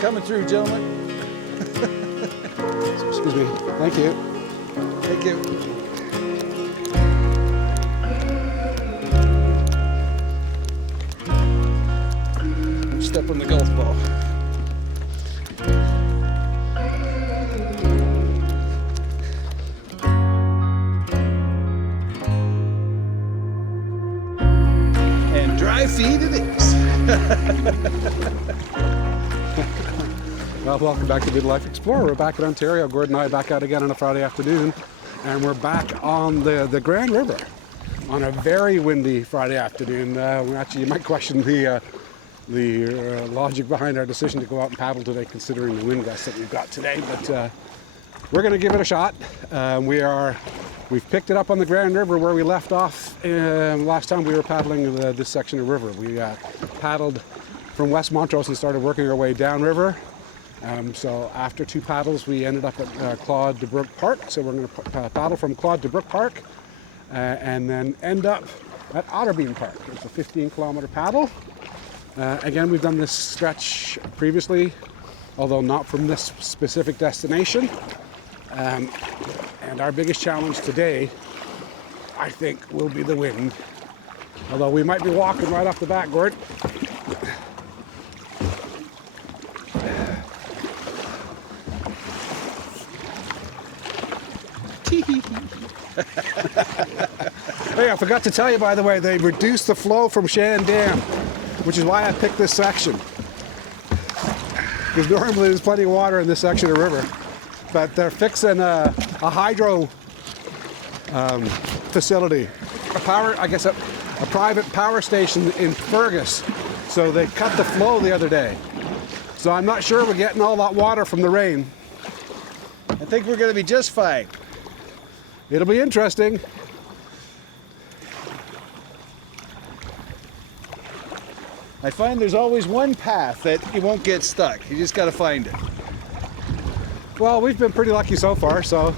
Coming through, gentlemen. Excuse me. Thank you. Thank you. Step on the golf ball. And dry feed it is. Well, welcome back to Midlife Explorer. We're back in Ontario. Gordon and I are back out again on a Friday afternoon, and we're back on the Grand River on a very windy Friday afternoon. You might question the logic behind our decision to go out and paddle today, considering the wind gusts that we've got today. But we're going to give it a shot. We've picked it up on the Grand River where we left off last time we were paddling this section of river. We paddled from West Montrose and started working our way downriver. So after 2 paddles, we ended up at Claude Dubrick Park. So we're going to paddle from Claude Dubrick Park and then end up at Otterbein Park. It's a 15-kilometer paddle. Again, we've done this stretch previously, although not from this specific destination. And our biggest challenge today, I think, will be the wind. Although we might be walking right off the bat, Gord. Hey, I forgot to tell you, by the way, they reduced the flow from Shan Dam, which is why I picked this section. Because normally there's plenty of water in this section of river. But they're fixing a hydro facility, a private power station in Fergus. So they cut the flow the other day. So I'm not sure we're getting all that water from the rain. I think we're going to be just fine. It'll be interesting. I find there's always one path that you won't get stuck. You just got to find it. Well, we've been pretty lucky so far, so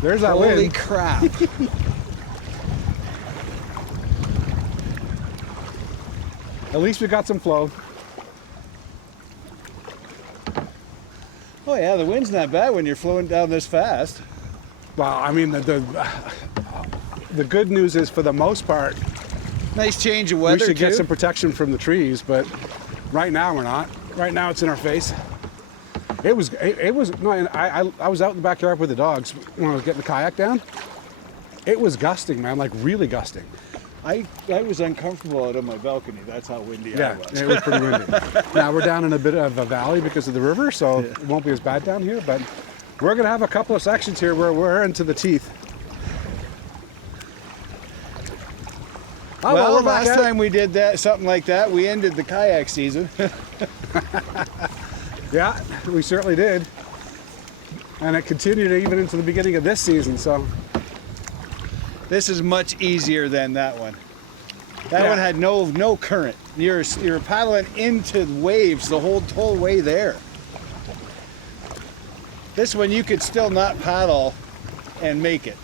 there's that wind. Holy crap. At least we got some flow. Oh yeah, the wind's not bad when you're flowing down this fast. Well, I mean, the good news is, for the most part, Nice change of weather, we should too. get some protection from the trees, but right now we're not. Right now it's in our face. I was out in the backyard with the dogs when I was getting the kayak down. It was gusting, man, like really gusting. I was uncomfortable out on my balcony. That's how windy I was. Yeah, it was pretty windy. Now we're down in a bit of a valley because of the river, so it won't be as bad down here, but we're gonna have a couple of sections here where we're into the teeth. Oh, well, last time we did something like that, we ended the kayak season. Yeah, we certainly did. And it continued even into the beginning of this season, so. This is much easier than that one. That one had no current. You're paddling into waves the whole way there. This one you could still not paddle and make it.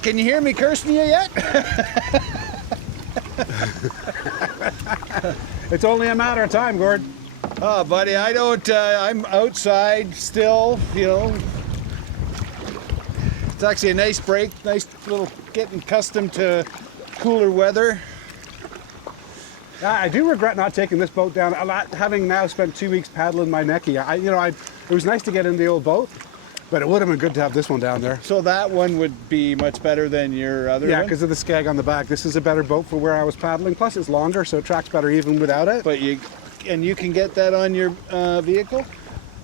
Can you hear me cursing you yet? It's only a matter of time, Gord. Oh, buddy, I don't, I'm outside still, you know. It's actually a nice break, nice little getting accustomed to cooler weather. I do regret not taking this boat down. Having now spent 2 weeks paddling my Necky, it was nice to get in the old boat, but it would have been good to have this one down there. So that one would be much better than your other one? Yeah, because of the skag on the back. This is a better boat for where I was paddling. Plus, it's longer, so it tracks better even without it. But you can get that on your vehicle?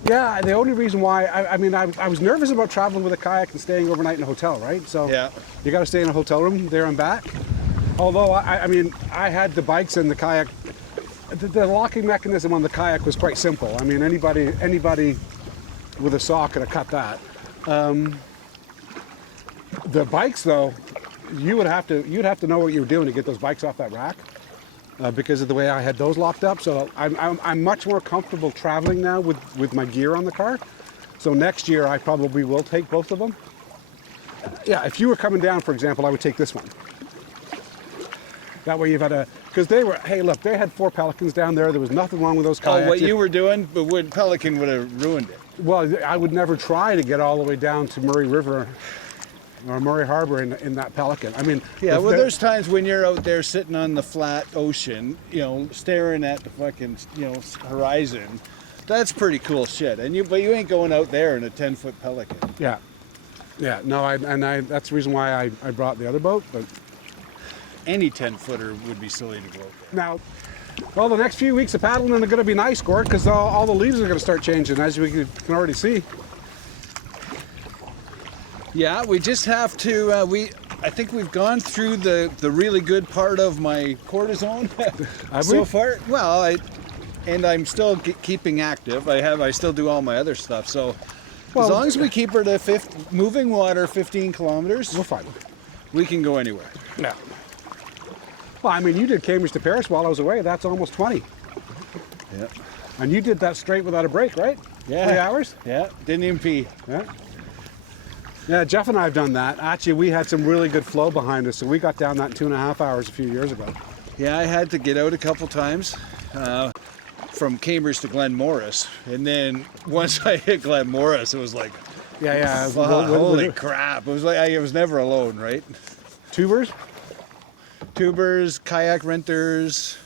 Yeah, the only reason why, I was nervous about traveling with a kayak and staying overnight in a hotel, right? So yeah. You got to stay in a hotel room there and back. Although, I had the bikes and the kayak. The locking mechanism on the kayak was quite simple. I mean, anybody with a saw could have cut that. The bikes, though, you'd have to know what you were doing to get those bikes off that rack. Because of the way I had those locked up. So I'm much more comfortable traveling now with my gear on the car. So next year I probably will take both of them. Yeah, if you were coming down, for example, I would take this one. That way you've had a, because they were, hey look, they had 4 pelicans down there. There was nothing wrong with those kayaks. Oh, what you were doing, but Pelican would have ruined it. Well, I would never try to get all the way down to Murray River or Murray Harbor in that Pelican. I mean, Yeah, well, there's times when you're out there sitting on the flat ocean, you know, staring at the fucking, you know, horizon. That's pretty cool shit. But you ain't going out there in a 10-foot Pelican. Yeah. Yeah, no, that's the reason why I brought the other boat, but Any 10-footer would be silly to go out there. now, well, the next few weeks of paddling are going to be nice, Gord, because all the leaves are going to start changing, as we can already see. Yeah, we just have to, I think we've gone through the really good part of my cortisone so far. Well, I'm still keeping active. I still do all my other stuff. So as long as we keep her to moving water 15 kilometers, We're fine. we can go anywhere. Yeah. Well, I mean, you did Cambridge to Paris while I was away. That's almost 20. Yeah. And you did that straight without a break, right? Yeah. 3 hours? Yeah, didn't even pee. Yeah. Yeah, Jeff and I have done that. Actually, we had some really good flow behind us, so we got down that in 2.5 hours a few years ago. Yeah, I had to get out a couple times from Cambridge to Glen Morris. And then once I hit Glen Morris, it was like, Yeah. fuck, holy crap. It was like I was never alone, right? Tubers? Tubers, kayak renters,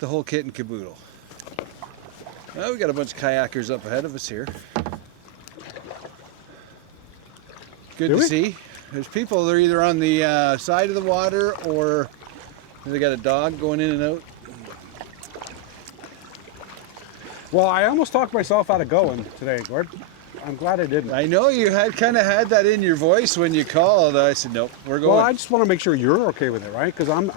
the whole kit and caboodle. Well, we got a bunch of kayakers up ahead of us here. Good Do to we? see. There's people, they're either on the side of the water or they got a dog going in and out. Well, I almost talked myself out of going today, Gord. I'm glad I didn't. I know you kind of had that in your voice when you called. I said, nope, we're going. Well, I just want to make sure you're okay with it, right? Because I'm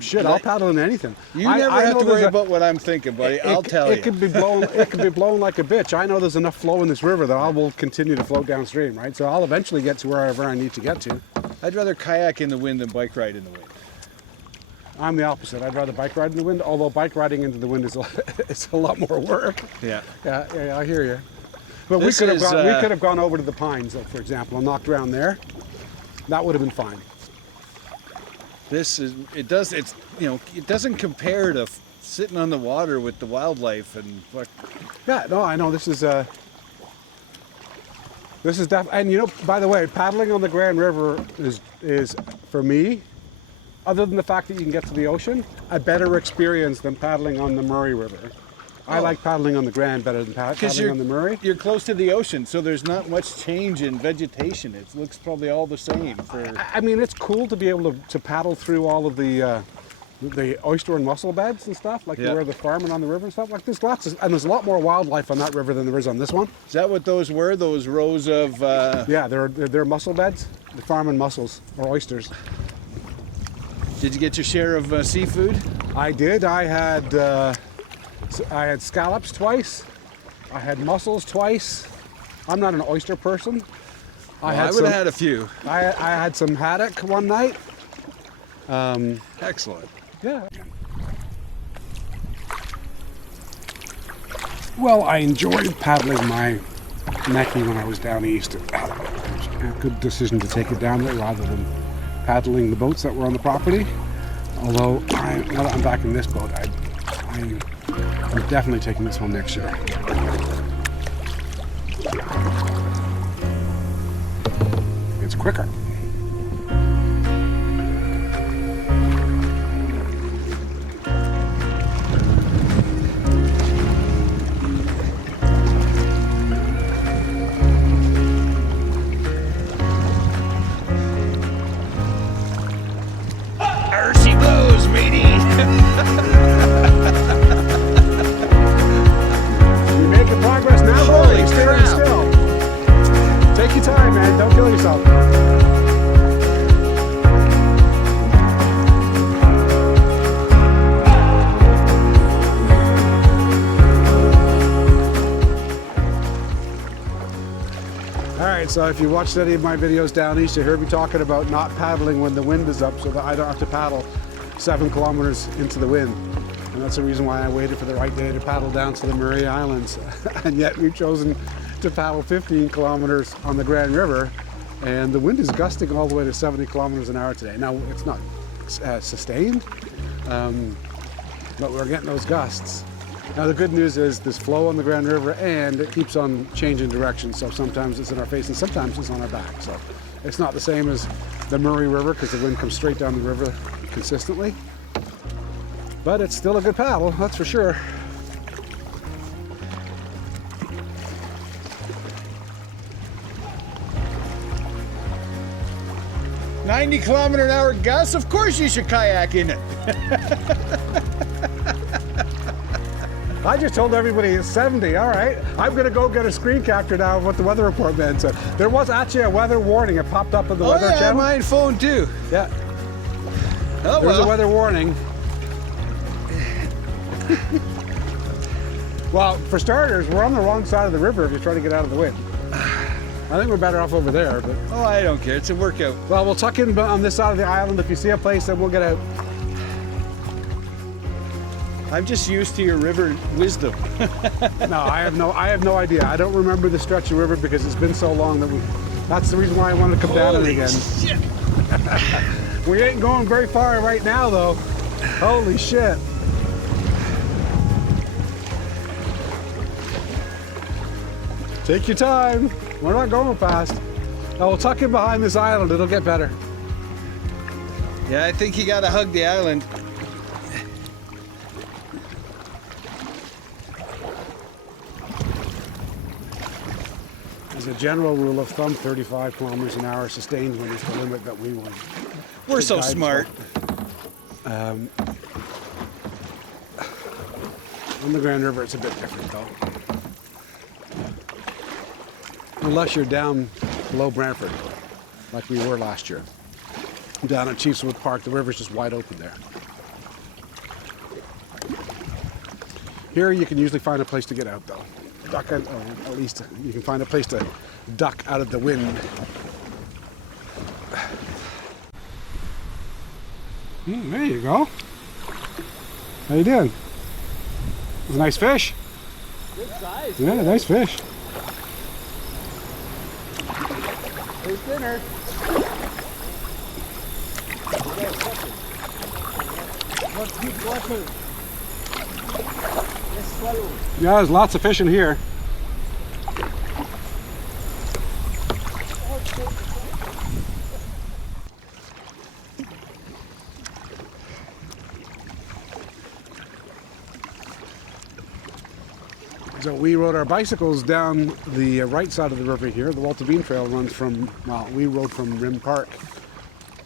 shit. I'll paddle in anything. You never have know to worry there's about what I'm thinking, buddy. I'll tell It you. could be blown. It could be blown like a bitch. I know there's enough flow in this river that I will continue to float downstream, right? So I'll eventually get to wherever I need to get to. I'd rather kayak in the wind than bike ride in the wind. I'm the opposite. I'd rather bike ride in the wind. Although bike riding into the wind is it's a lot more work. Yeah. Yeah, I hear you. But we This could have is, gone. We could have gone over to the Pines, like, for example, and knocked around there. That would have been fine. This is, it doesn't compare to sitting on the water with the wildlife and what. Yeah, no, I know this is and you know, by the way, paddling on the Grand River is for me, other than the fact that you can get to the ocean, a better experience than paddling on the Murray River. I like paddling on the Grand better than paddling on the Murray. You're close to the ocean, so there's not much change in vegetation. It looks probably all the same. I mean, it's cool to be able to paddle through all of the oyster and mussel beds and stuff, like where they're farming on the river and stuff. Like there's there's a lot more wildlife on that river than there is on this one. Is that what those were? Those rows of? Yeah, they're mussel beds. They're farming mussels or oysters. Did you get your share of seafood? I did. I had scallops twice. I had mussels twice. I'm not an oyster person. I would have had a few. I had some haddock one night. Excellent. Yeah. Well, I enjoyed paddling my Mackie when I was down east. It was a good decision to take it down there rather than paddling the boats that were on the property. Although, now that I'm back in this boat, I'm definitely taking this home next year. It's quicker. There she blows, matey. You're making progress now, Holy boy. Stay crap. still. Take your time, man. Don't kill yourself. Alright, so if you watched any of my videos down east, you heard me talking about not paddling when the wind is up so that I don't have to paddle 7 kilometers into the wind. And that's the reason why I waited for the right day to paddle down to the Murray Islands. And yet we've chosen to paddle 15 kilometers on the Grand River, and the wind is gusting all the way to 70 kilometers an hour today. Now, it's not sustained, but we're getting those gusts. Now the good news is there's flow on the Grand River and it keeps on changing direction, so sometimes it's in our face and sometimes it's on our back. So it's not the same as the Murray River because the wind comes straight down the river consistently, but it's still a good paddle, that's for sure. 90-kilometer-an-hour gusts, of course you should kayak in it. I just told everybody it's 70, all right. I'm gonna go get a screen capture now of what the weather report man said. There was actually a weather warning, it popped up on the weather channel. Mine phone too. Yeah. Oh, There's a weather warning. Well, for starters, we're on the wrong side of the river if you're trying to get out of the wind. I think we're better off over there, but... Oh, I don't care. It's a workout. Well, we'll tuck in on this side of the island. If you see a place, then we'll get out. I'm just used to your river wisdom. No, I have no idea. I don't remember the stretch of river because it's been so long that that's the reason why I wanted to come down it again. Shit. We ain't going very far right now, though. Holy shit. Take your time. We're not going fast. Now we'll tuck in behind this island. It'll get better. Yeah, I think you gotta hug the island. As a general rule of thumb, 35 kilometers an hour sustained wind is the limit that we want. We're so smart. On the Grand River, it's a bit different, though. Unless you're down below Brantford, like we were last year. Down at Chiefswood Park, the river's just wide open there. Here you can usually find a place to get out, though. Duck out, or at least you can find a place to duck out of the wind. There you go. How you doing? It's a nice fish. Good size. Yeah, nice fish. There's dinner. Yeah, there's lots of fish in here. So we rode our bicycles down the right side of the river here. The Otterbein Trail runs from, well, we rode from Rim Park,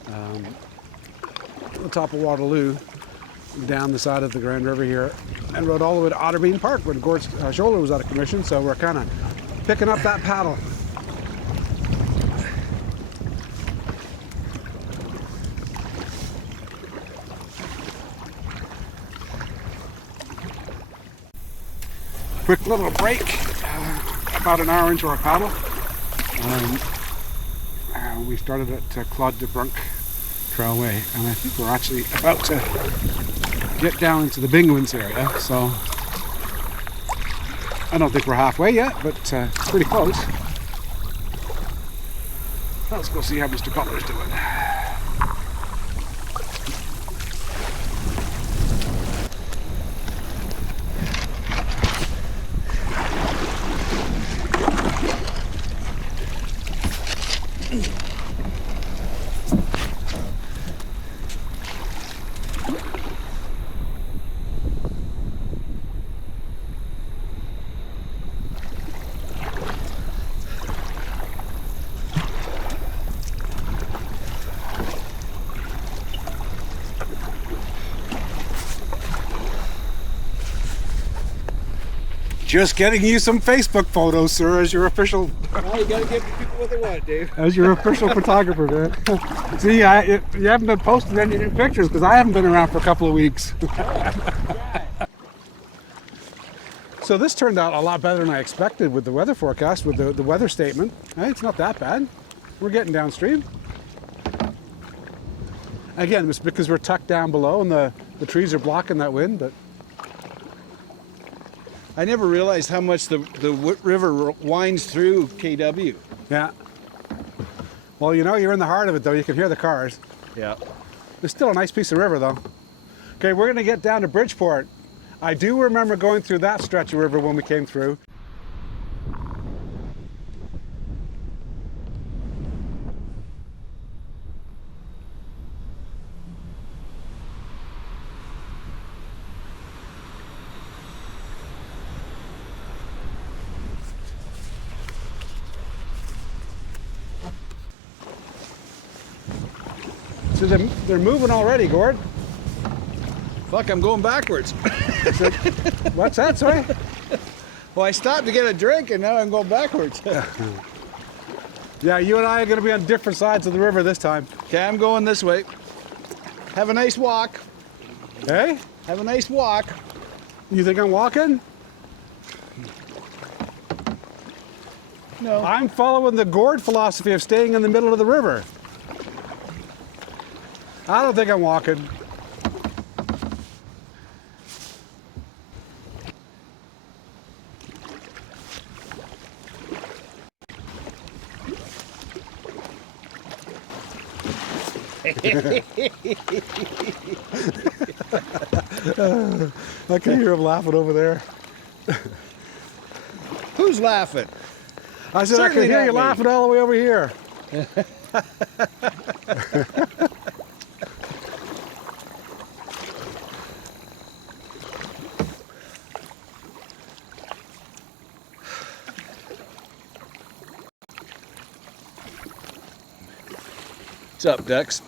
the top of Waterloo, down the side of the Grand River here, and rode all the way to Otterbein Park when Gord's shoulder was out of commission, so we're kind of picking up that paddle. Quick little break, about an hour into our paddle. We started at Claude Dubrick Trailway, and I think we're actually about to get down into the Bingwins area, so I don't think we're halfway yet, but pretty close. Let's go see how Mr. Butler's doing. Just getting you some Facebook photos, sir, as your official... Well, you gotta give people what they want, Dave. As your official photographer, man. See, you haven't been posting any new pictures because I haven't been around for a couple of weeks. So this turned out a lot better than I expected with the weather forecast, with the weather statement. Hey, it's not that bad. We're getting downstream. Again, it's because we're tucked down below and the trees are blocking that wind, but... I never realized how much the river winds through KW. Yeah. Well, you know, you're in the heart of it, though. You can hear the cars. Yeah. It's still a nice piece of river though. Okay, we're gonna get down to Bridgeport. I do remember going through that stretch of river when we came through. So they're moving already, Gord. Fuck, I'm going backwards. What's that, sorry? Well, I stopped to get a drink and now I'm going backwards. Yeah, you and I are going to be on different sides of the river this time. Okay, I'm going this way. Have a nice walk. Hey? Have a nice walk. You think I'm walking? No. I'm following the Gord philosophy of staying in the middle of the river. I don't think I'm walking. I can hear him laughing over there. Who's laughing? I said, Certainly I can hear not you me. laughing all the way over here. What's up, ducks?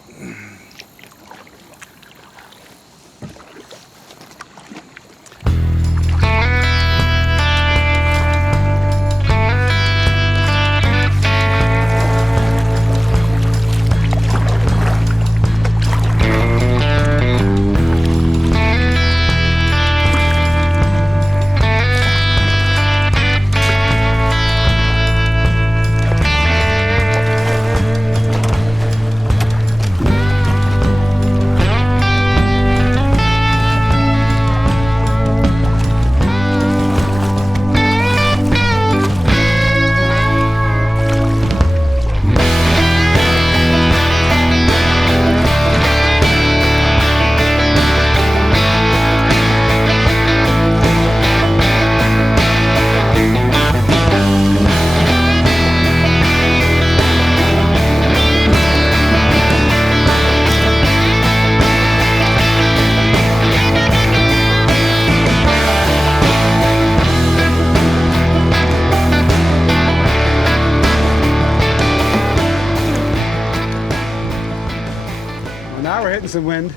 Now we're hitting some wind.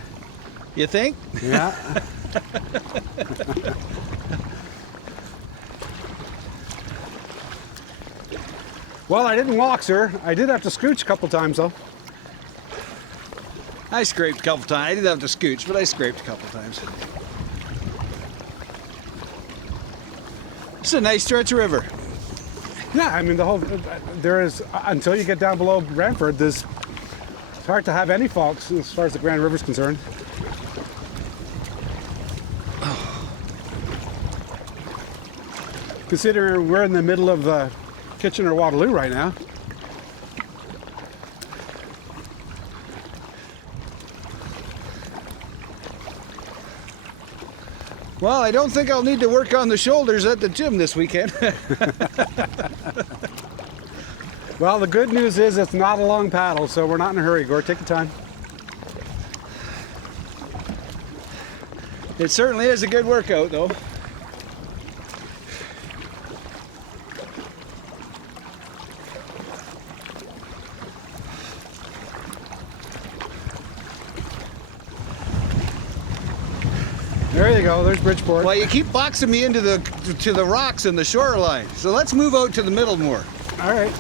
You think? Yeah. Well, I didn't walk, sir. I did have to scooch a couple times, though. I scraped a couple times. I didn't have to scooch, but I scraped a couple times. It's a nice stretch of river. Yeah, I mean, there is, until you get down below Brantford, it's hard to have any faults as far as the Grand River's concerned. Considering we're in the middle of the Kitchener-Waterloo right now. Well, I don't think I'll need to work on the shoulders at the gym this weekend. Well, the good news is it's not a long paddle, so we're not in a hurry, Gord. Take your time. It certainly is a good workout, though. There you go. There's Bridgeport. Well, you keep boxing me into the rocks and the shoreline. So let's move out to the middle more. All right.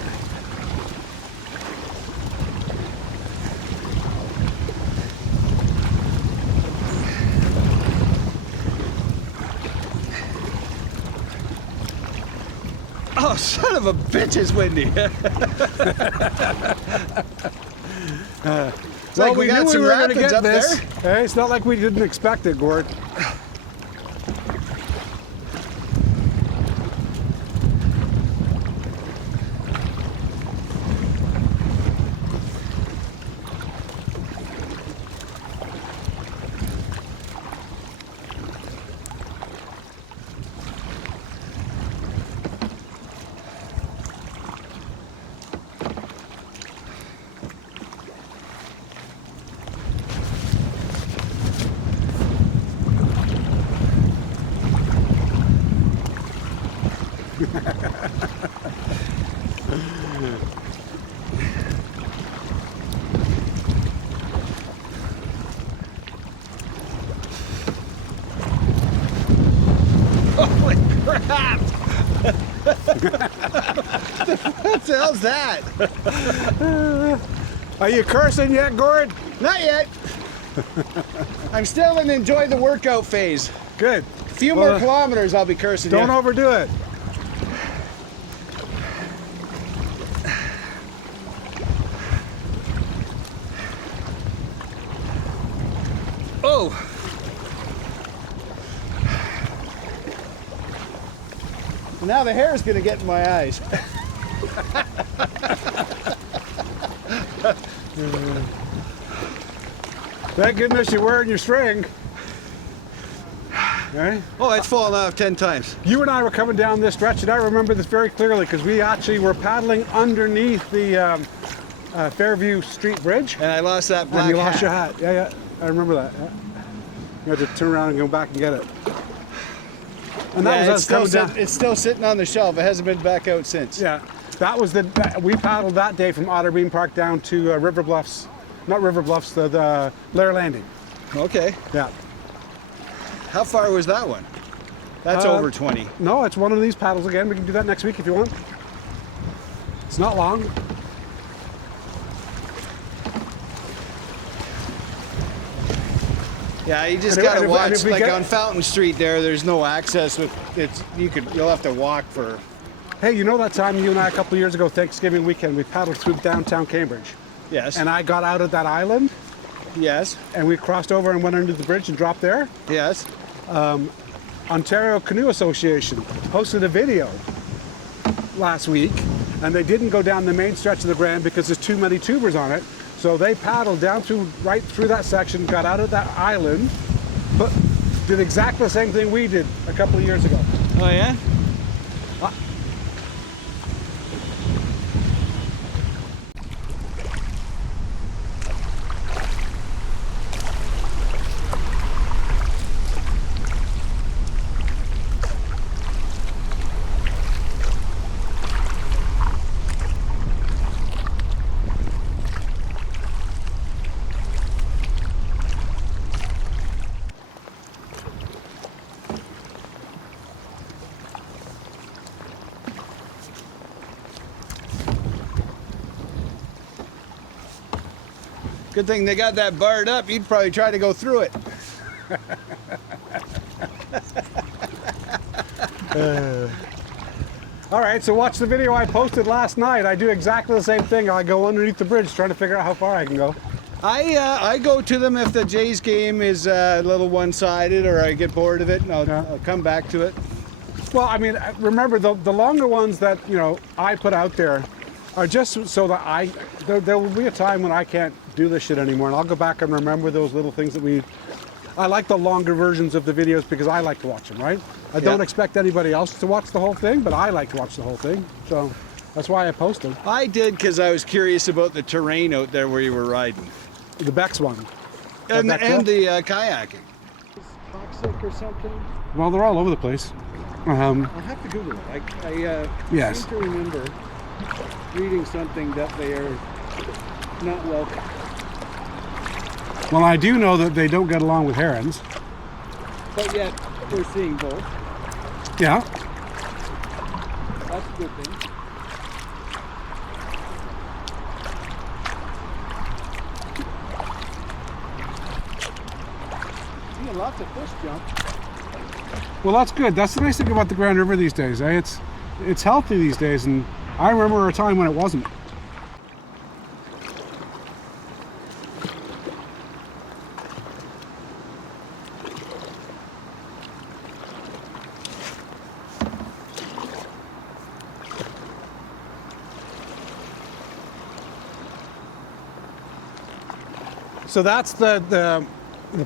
Oh, son of a bitch, it's windy. It's like we got knew some were gonna rapids up this. there. Hey, it's not like we didn't expect it, Gord. How's that? Are you cursing yet, Gord? Not yet. I'm still in enjoy the workout phase. Good. A few more kilometers, I'll be cursing Don't you. overdo it. Oh. Now the hair is going to get in my eyes. Thank goodness you're wearing your string. Right? Oh, it's fallen off 10 times. You and I were coming down this stretch, and I remember this very clearly because we actually were paddling underneath the Fairview Street Bridge. And I lost that black And you lost hat. your hat. Yeah, yeah. I remember that. Yeah. You had to turn around and go back and get it. And that was us coming down. It's still sitting on the shelf. It hasn't been back out since. Yeah. That was we paddled that day from Otterbein Park down to River Bluffs. Not River Bluffs, the Lair Landing. Okay. Yeah. How far was that one? That's over 20. No, it's one of these paddles again. We can do that next week if you want. It's not long. Yeah, you just gotta watch. Like on Fountain Street there's no access with you'll have to walk for. Hey, you know that time you and I a couple of years ago, Thanksgiving weekend, we paddled through downtown Cambridge? Yes. And I got out of that island? Yes. And we crossed over and went under the bridge and dropped there? Yes. Ontario Canoe Association posted a video last week, and they didn't go down the main stretch of the Grand because there's too many tubers on it. So they paddled down right through that section, got out of that island, but did exactly the same thing we did a couple of years ago. Oh yeah? Good thing they got that barred up. You'd probably try to go through it. All right, so watch the video I posted last night. I do exactly the same thing. I go underneath the bridge trying to figure out how far I can go. I go to them if the Jays game is a little one-sided or I get bored of it, and I'll come back to it. Well, I mean, remember the longer ones that I put out there are just so that there will be a time when I can't do this shit anymore, and I'll go back and remember those little things that I like the longer versions of the videos because I like to watch them, right? I don't expect anybody else to watch the whole thing, but I like to watch the whole thing, so that's why I post them. I did because I was curious about the terrain out there where you were riding. The Beck's one. And the kayaking. Toxic or something? Well, they're all over the place. I'll have to Google it. I Yes. seem to remember reading something that they are not welcome. Well, I do know that they don't get along with herons. But yet, we're seeing both. Yeah. That's a good thing. Seeing lots of fish jump. Well, that's good. That's the nice thing about the Grand River these days. Eh? It's healthy these days, and I remember a time when it wasn't. So that's the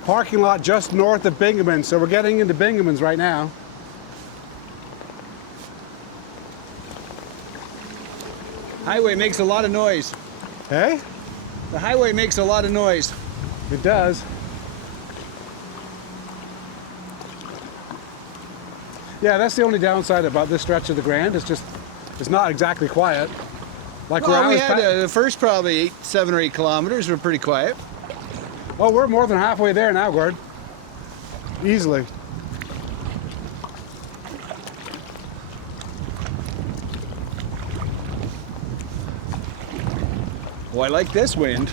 parking lot just north of Bingaman. So we're getting into Bingaman's right now. Highway makes a lot of noise. Hey? The highway makes a lot of noise. It does. Yeah, that's the only downside about this stretch of the Grand. It's not exactly quiet. Like Well, we had the first probably 7 or 8 kilometers were pretty quiet. Oh, we're more than halfway there now, Gord. Easily. Oh, I like this wind.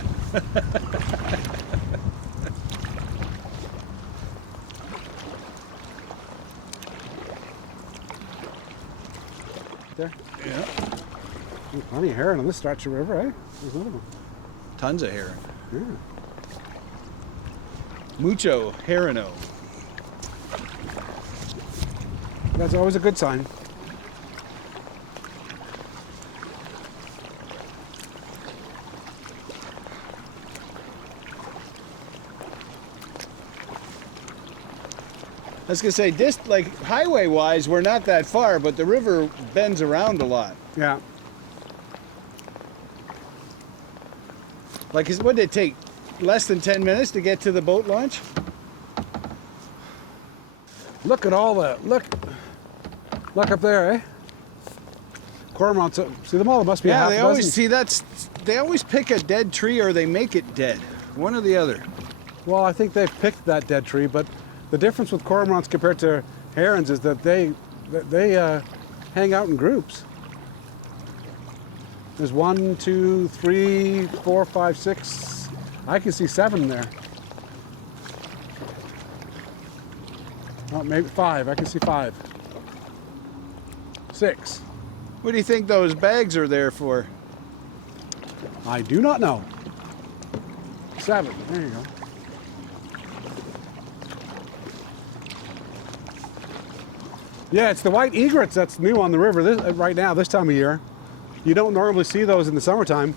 There. Yeah. Ooh, plenty of herring on this stretch of river, eh? There's another one. Tons of herring. Yeah. Mucho herrino. That's always a good sign. I was gonna say, this, like highway-wise, we're not that far, but the river bends around a lot. Yeah. Like, what did it take? Less than 10 minutes to get to the boat launch? Look at all the look up there, eh? Cormorants. See them all? It must be a Yeah, half they dozen. always see they always pick a dead tree or they make it dead. One or the other. Well, I think they've picked that dead tree, but the difference with cormorants compared to herons is that they hang out in groups. There's 1, 2, 3, 4, 5, 6. I can see 7 there. Oh, maybe 5. I can see 5. 6. What do you think those bags are there for? I do not know. 7. There you go. Yeah, it's the white egrets that's new on the river right now, this time of year. You don't normally see those in the summertime.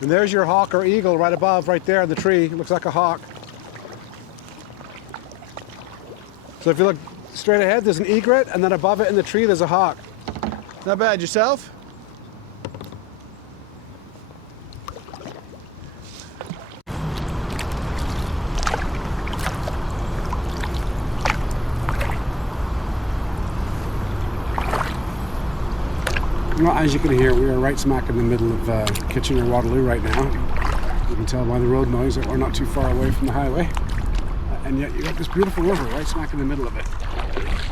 And there's your hawk or eagle right above, right there in the tree. It looks like a hawk. So if you look straight ahead, there's an egret, and then above it in the tree, there's a hawk. Not bad. Yourself? Well, as you can hear, we are right smack in the middle of Kitchener Waterloo right now. You can tell by the road noise that we're not too far away from the highway. And yet you got this beautiful river right smack in the middle of it.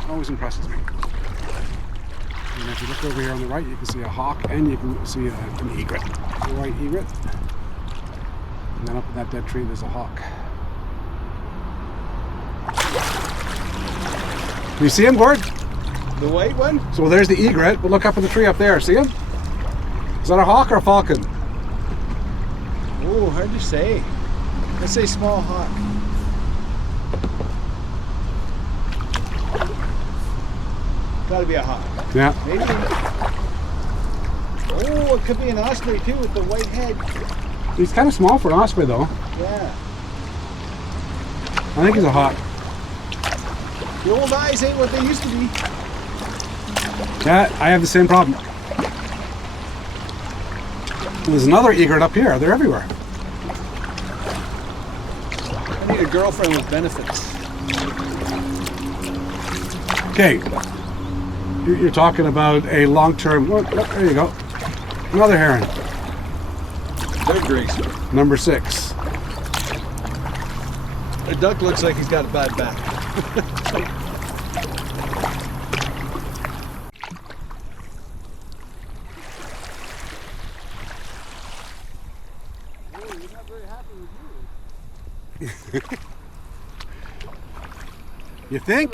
Always impresses me. And if you look over here on the right, you can see a hawk and you can see an egret. A white egret. And then up in that dead tree, there's a hawk. You see him, Gord? The white one? So there's the egret, but look up in the tree up there. See him? Is that a hawk or a falcon? Oh, hard to say. Let's say small hawk. Gotta be a hawk. Yeah. Maybe. Oh, it could be an osprey too with the white head. He's kind of small for an osprey though. Yeah. I think he's a hawk. The old eyes ain't what they used to be. Yeah, I have the same problem. There's another egret up here. They're everywhere. I need a girlfriend with benefits. Okay. You're talking about a long-term... Look, there you go. Another heron. They're greasy. Number 6. A duck looks like he's got a bad back. You think?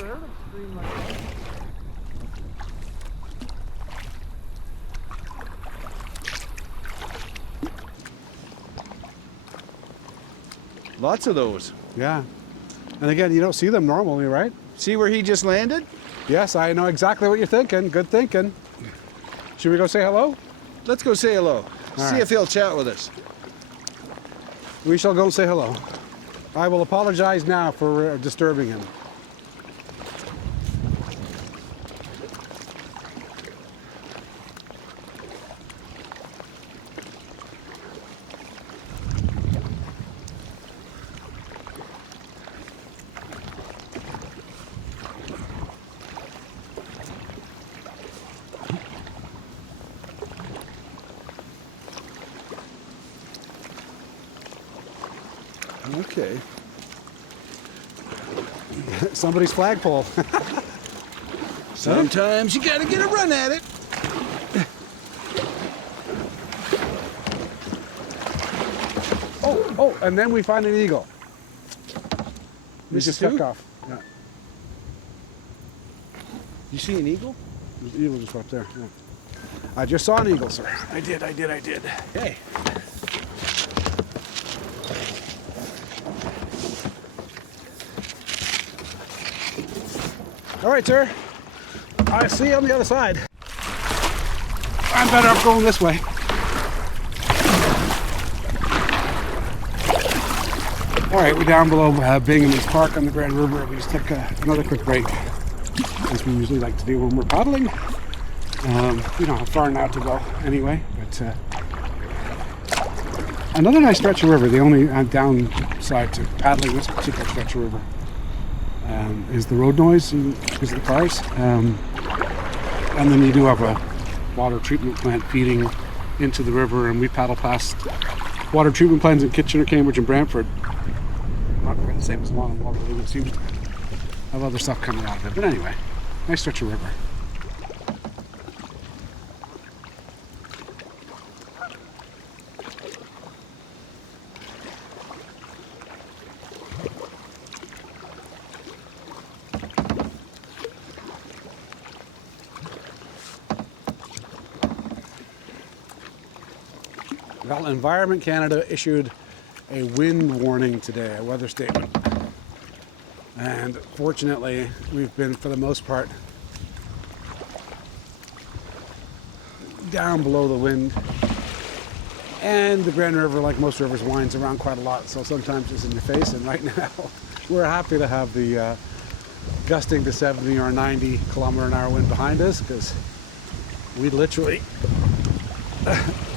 Lots of those. Yeah. And again, you don't see them normally, right? See where he just landed? Yes, I know exactly what you're thinking. Good thinking. Should we go say hello? Let's go say hello. See right. if he'll chat with us. We shall go say hello. I will apologize now for disturbing him. Okay. Somebody's flagpole. Sometimes you gotta get a run at it. Oh, and then we find an eagle. We just took off. Yeah. You see an eagle? There's an eagle just up there. Yeah. I just saw an eagle, sir. I did. Hey. All right, sir. I see you on the other side. I'm better off going this way. All right, we're down below Binghamton's Park on the Grand River. We just took another quick break, as we usually like to do when we're paddling. We don't have far now to go anyway, but another nice stretch of river. The only downside to paddling this particular stretch of river is the road noise because of the cars. And then you do have a water treatment plant feeding into the river, and we paddle past water treatment plants in Kitchener, Cambridge, and Brantford. Not quite the same as Long and Waterloo. It seems to have other stuff coming out of it. But anyway, nice stretch of river. Well, Environment Canada issued a wind warning today, a weather statement. And fortunately, we've been, for the most part, down below the wind. And the Grand River, like most rivers, winds around quite a lot, so sometimes it's in your face. And right now, we're happy to have the gusting to 70 or 90 kilometer an hour wind behind us, because we literally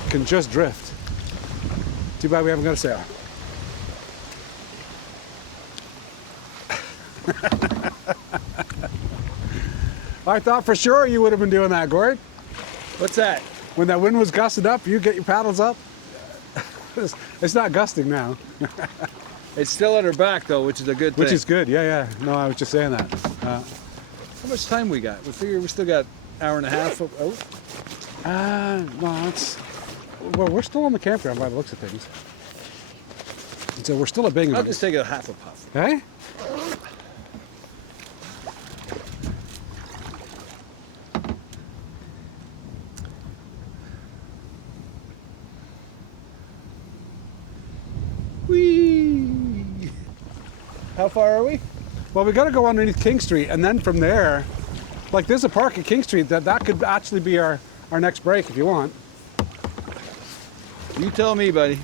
can just drift. Too bad we haven't got a sail. I thought for sure you would have been doing that, Gord. What's that? When that wind was gusting up, you get your paddles up. It's not gusting now. It's still at her back though, which is a good thing. Which is good, yeah. No, I was just saying that. How much time we got? We figure we still got an hour and a half out. Well, we're still on the campground by the looks of things. And so we're still at Binghamton. I'll just take a half a puff. Okay? Whee! How far are we? Well, we got to go underneath King Street, and then from there, like there's a park at King Street that could actually be our next break if you want. You tell me, buddy.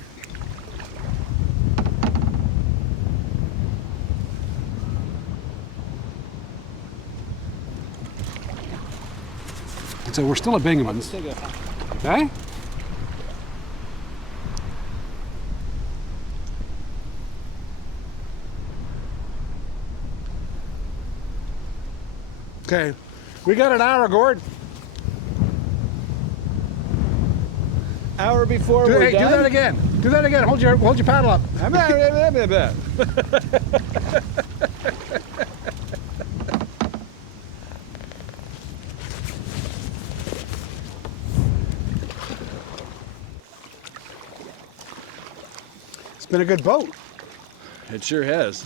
And so we're still at Binghamton's. Okay? Okay. We got an hour, Gord. Hour before we're done. Do that again. Do that again. Hold your paddle up. It's been a good boat. It sure has.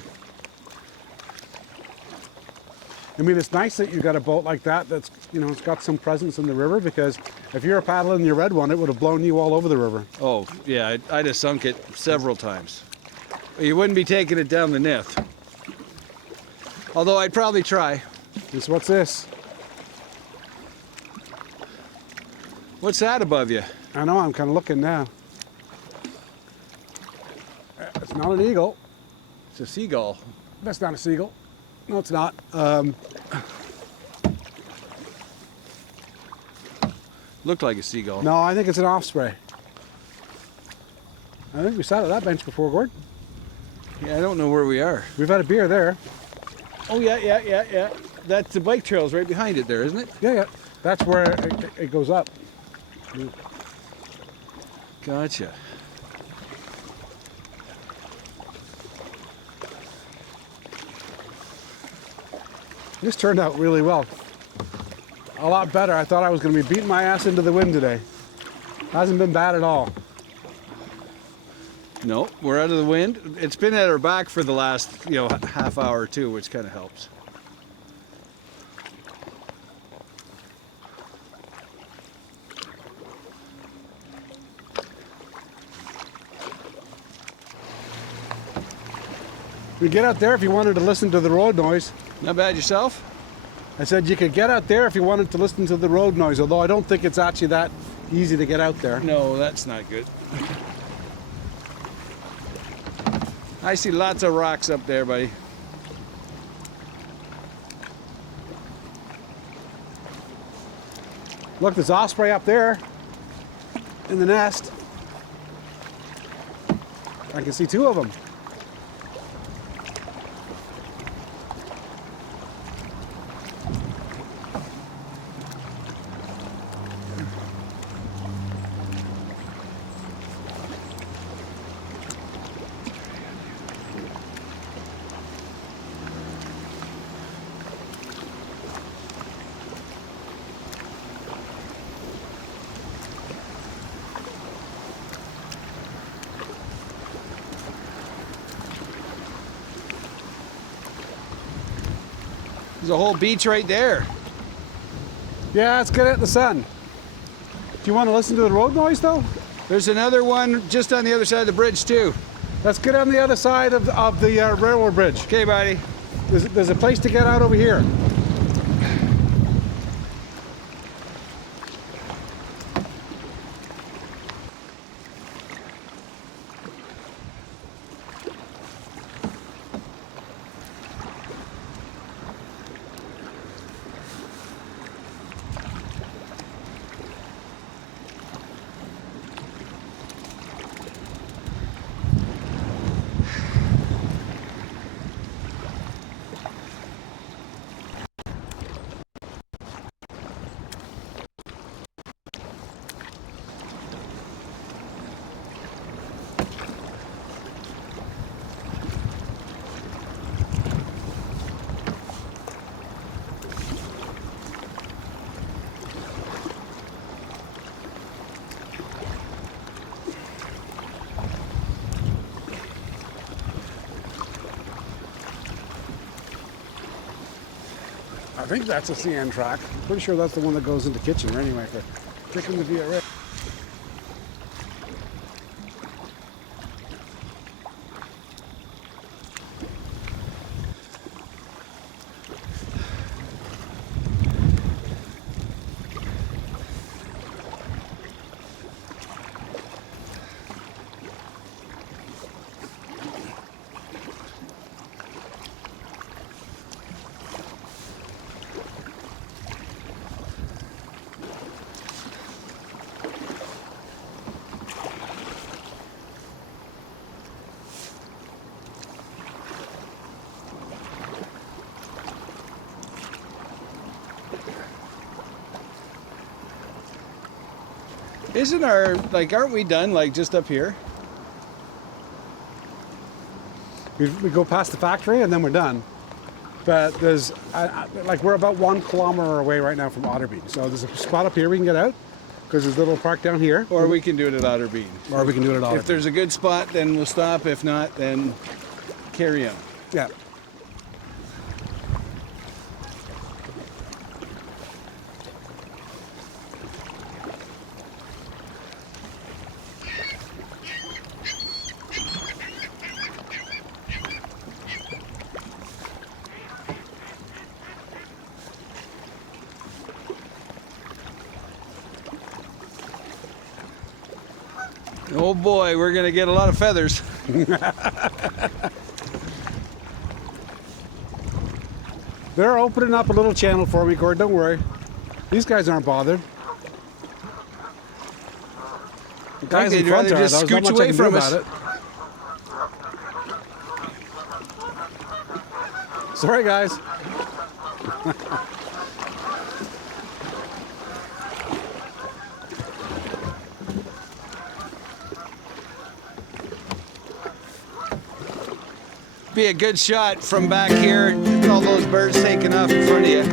I mean, it's nice that you got a boat like that that's, it's got some presence in the river, because if you were paddling your red one, it would have blown you all over the river. Oh, yeah, I'd have sunk it several times. You wouldn't be taking it down the Nith. Although I'd probably try. What's this? What's that above you? I know, I'm kind of looking now. It's not an eagle. It's a seagull. That's not a seagull. No, it's not. Looked like a seagull. No, I think it's an osprey. I think we sat at that bench before, Gord. Yeah, I don't know where we are. We've had a beer there. Oh, yeah. That's the bike trails right behind it there, isn't it? Yeah. That's where it goes up. Gotcha. This turned out really well. a lot better. I thought I was going to be beating my ass into the wind today. Hasn't been bad at all. No, we're out of the wind. It's been at our back for the last, half hour or two, which kind of helps. You get out there if you wanted to listen to the road noise. Not bad yourself? I said you could get out there if you wanted to listen to the road noise, although I don't think it's actually that easy to get out there. No, that's not good. I see lots of rocks up there, buddy. Look, there's osprey up there in the nest. I can see two of them. There's a whole beach right there. Yeah, let's get out in the sun. Do you want to listen to the road noise though? There's another one just on the other side of the bridge too. Let's get on the other side of the railroad bridge. Okay, buddy. There's a place to get out over here. I think that's a CN track. I'm pretty sure that's the one that goes into Kitchener anyway for taking the Via Rail. Isn't aren't we done just up here? We go past the factory and then we're done. But there's, we're about 1 kilometer away right now from Otterbein. So there's a spot up here we can get out because there's a little park down here. Or we can do it at Otterbein. Or we can do it at Otterbein. If there's a good spot, then we'll stop. If not, then carry on. Yeah. Oh boy, we're gonna get a lot of feathers. They're opening up a little channel for me, Gord, don't worry. These guys aren't bothered. The guys in front are, just though. There's not scooch much I away can do from about it. Sorry, guys. Be a good shot from back here with all those birds taking off in front of you.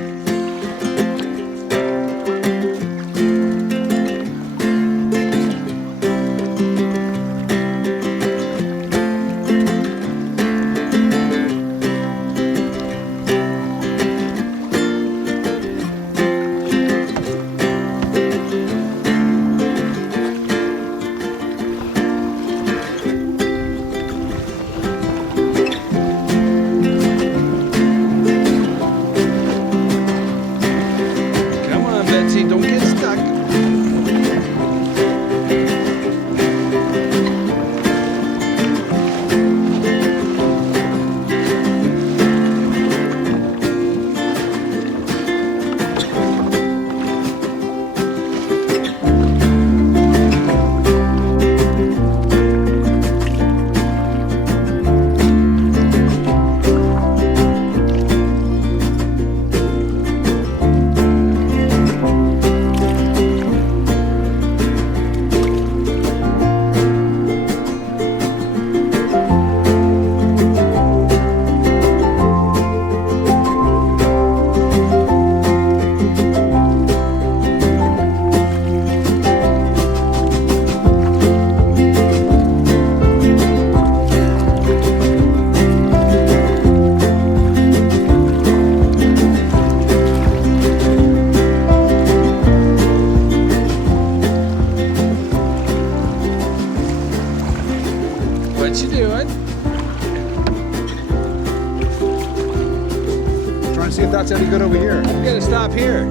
see if that's any good over here. I'm gonna stop here.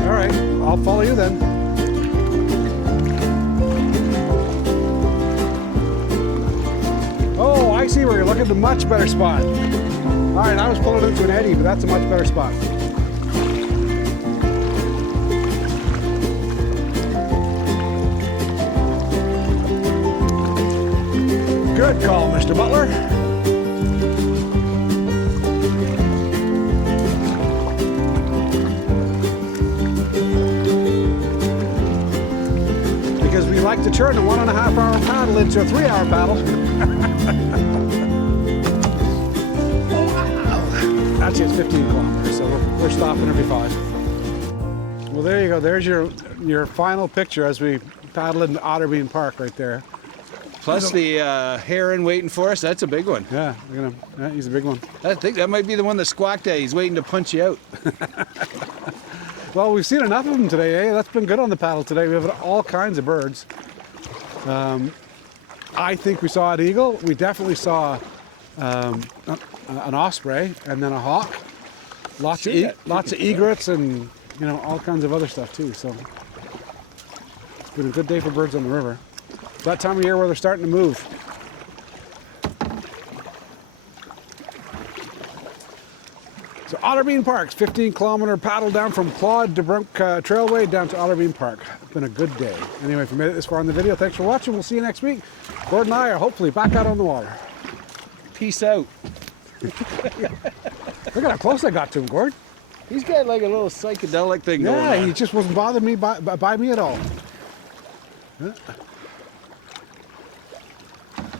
All right, I'll follow you then. Oh, I see where you're looking. A much better spot. All right, I was pulling into an eddy, but that's a much better spot. Good call, Mr. Butler. Because we like to turn a 1.5 hour paddle into a 3-hour paddle. Actually, it's 15 kilometers, so we're stopping every 5. Well, there you go. There's your final picture as we paddle into Otterbein Park right there. Plus the heron waiting for us. That's a big one. Yeah, he's a big one. I think that might be the one that squawked at. He's waiting to punch you out. Well, we've seen enough of them today, eh? That's been good on the paddle today. We have all kinds of birds. I think we saw an eagle. We definitely saw an osprey and then a hawk. Lots of egrets and all kinds of other stuff too. So it's been a good day for birds on the river. That time of year where they're starting to move. So Otterbein Park, 15-kilometer paddle down from Claude Dubrick Trailway down to Otterbein Park. It's been a good day. Anyway, if you made it this far in the video, thanks for watching. We'll see you next week. Gord and I are hopefully back out on the water. Peace out. Look at how close I got to him, Gord. He's got like a little psychedelic thing going on. Yeah, he just wasn't bothering me by me at all. Yeah.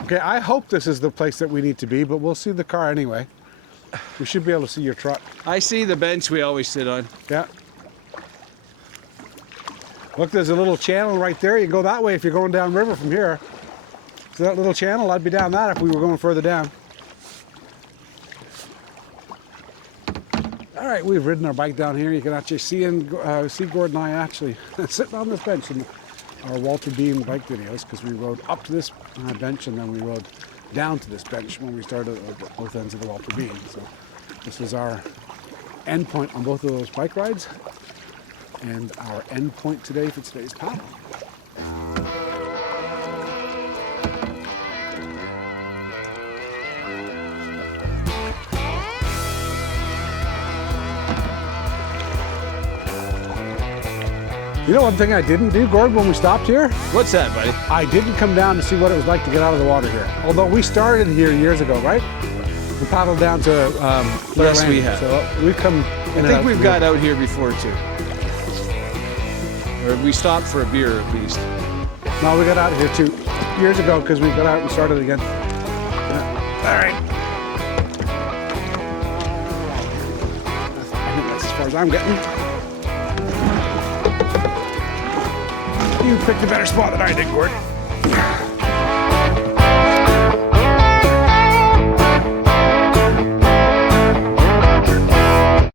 Okay, I hope this is the place that we need to be, but we'll see the car anyway. We should be able to see your truck. I see the bench we always sit on. Yeah. Look, there's a little channel right there. You go that way if you're going down river from here. So that little channel, I'd be down that if we were going further down. All right, we've ridden our bike down here. You can actually see Gord and I actually sitting on this bench in our Walter Bean bike videos, because we rode up to this bench and then we rode down to this bench when we started at both ends of the Walter Bean. So this was our end point on both of those bike rides and our end point today for today's paddle. You know one thing I didn't do, Gord, when we stopped here? What's that, buddy? I didn't come down to see what it was like to get out of the water here. Although we started here years ago, right? We paddled down to Yes, we have. So we've come I think we've got out here before too. Or we stopped for a beer at least. No, we got out of here 2 years ago because we got out and started again. Yeah. All right. I think that's as far as I'm getting. You picked a better spot than I did, Gord.